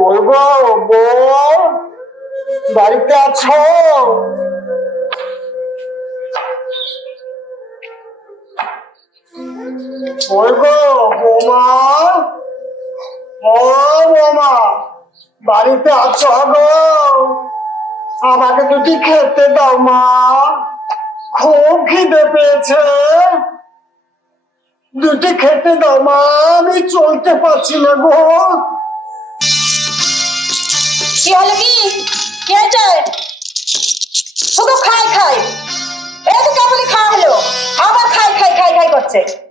বউ? বাড়িতে আছো? বাড়িতে আছো গো? আমাকে দুটি খেতে দাও, মা। খুব খিদে পেয়েছে। দুটি খেতে দাও, মা। আমি চলতে পারছি না গো। কি হলো? শুধু খাই খাই। এই তো কেবলই খাওয়া হলো। আবার খাই খাই খাই খাই করছে।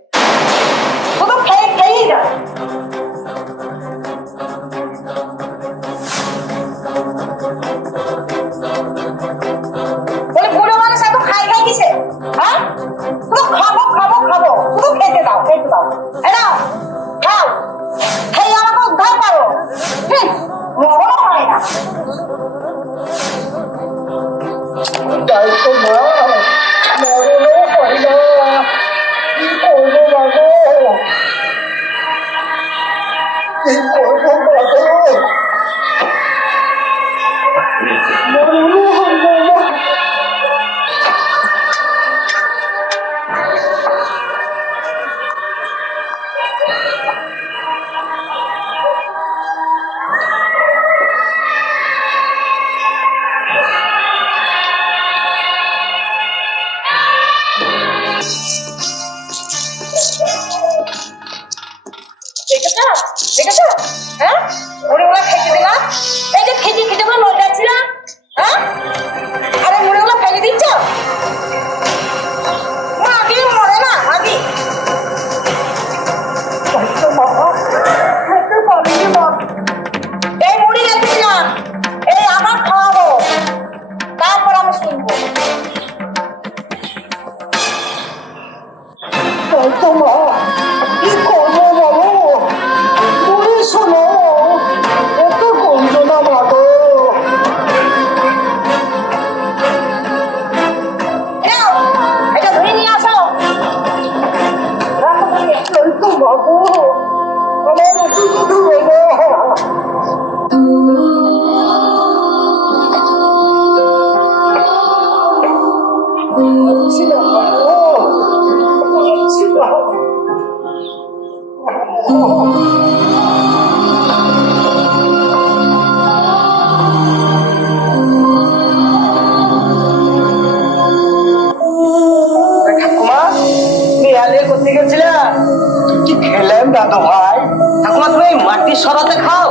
ঠাকুমা তুমি মাটির সরাতে খাও?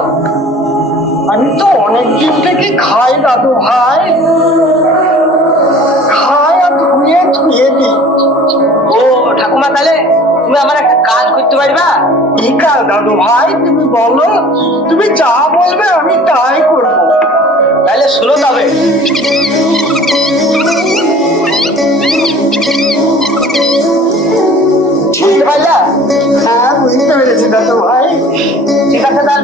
আমি তো অনেক দিন থেকে খাই দাদু ভাই খাই আর ধুয়ে ধুয়ে দিই। ও ঠাকুমা তাহলে তুমি আমার একটা কাজ করতে পারবা? ঠিক আছে দাদু ভাই? তুমি বলো। তুমি যা বলবে আমি তাই করব। তাহলে শুনো তবে। বুঝতে পারলা হ্যাঁ বুঝতে পেরেছি দাদু ভাই।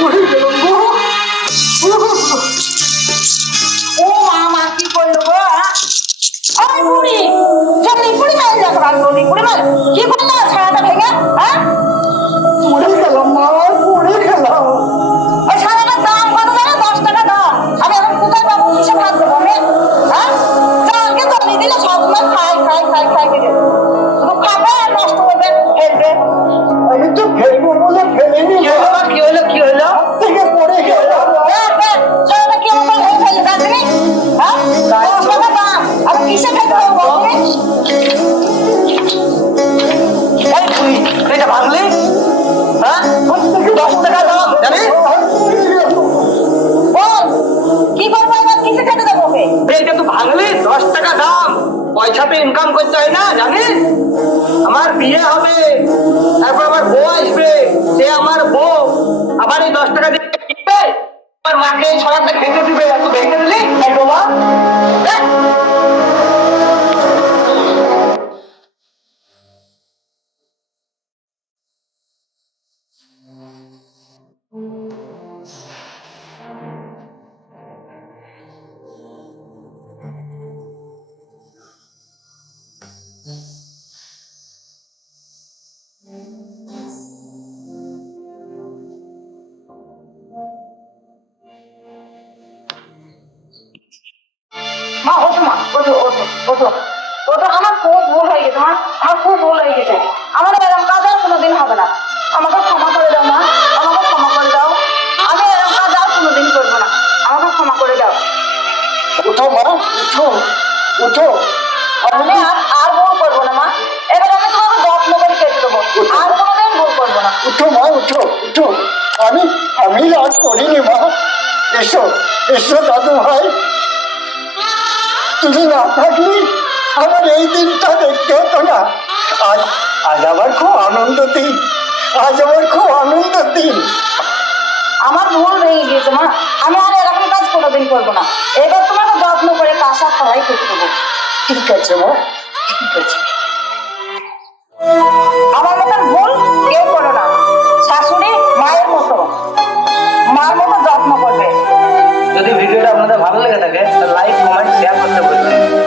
মরে গেলাম গো ও মা, মা, কি করল গো? ওই বুড়ি, জলদি বুড়ি মার দেখো, রাত বুড়ি, বুড়ি মার। কি করল ছায়াটা ভেঙে, হ্যাঁ? মরে গেলাম মা মরে গেলাম ওই ছায়াটার দাম কত জানো? দশ টাকা দাম। আমি এখন কোথায় পাবো? কিসে ভাত দেবো আমি? হ্যাঁ? চালকে জলদি দিলে খাই, খাই, খাই, করে। পয়সা ইনকাম করতে হয় না, জানিস? আমার বিয়ে হবে, তারপর আমার বউ আসবে, সে আমার বউ। আবার এই দশ টাকা দিয়ে আমার মাকে ছড়াতে খেতে দিবে, এত ভেঙে দিলি? বাবা মা ওঠো মা ওঠো ওঠো ওঠো। ওঠো আমার খুব ভুল হয়ে গেছে মা আমার খুব ভুল হয়ে গেছে। আমার এরকম কাজ আর কোনোদিন হবে না। আমাকে ক্ষমা করে দাও মা আমাকে ক্ষমা করে দাও। আমি এরকম কাজ আর কোনোদিন করব না। আমাকে ক্ষমা করে দাও। উঠো মা উঠো উঠো। আমি আর আর ভুল করব না মা। এবার আমি তোমাকে যত্ন করে কেটে দেবো। আর কোনোদিন ভুল করব না। উঠো মা উঠো উঠো। আমি আমি রাগ করিনি মা। এসো এসো দাদু ভাই তুমি না থাকলে আমার এই দিনটা দেখতে হতো না। আজ আজ আমার খুব আনন্দ দিন। আজ আমার খুব আনন্দ দিন। আমার ভুল ভেঙে গিয়েছে মা। আমি আর এরকম কাজ কোনোদিন করব না। এবার তোমাকে যত্ন করে কাঁসা খাওয়াই কেটে দেবো ঠিক আছে মা। ঠিক আছে। আমার মতন যদি ভিডিওটা আপনাদের ভালো লেগে থাকে লাইক কমেন্ট শেয়ার করতে বলবেন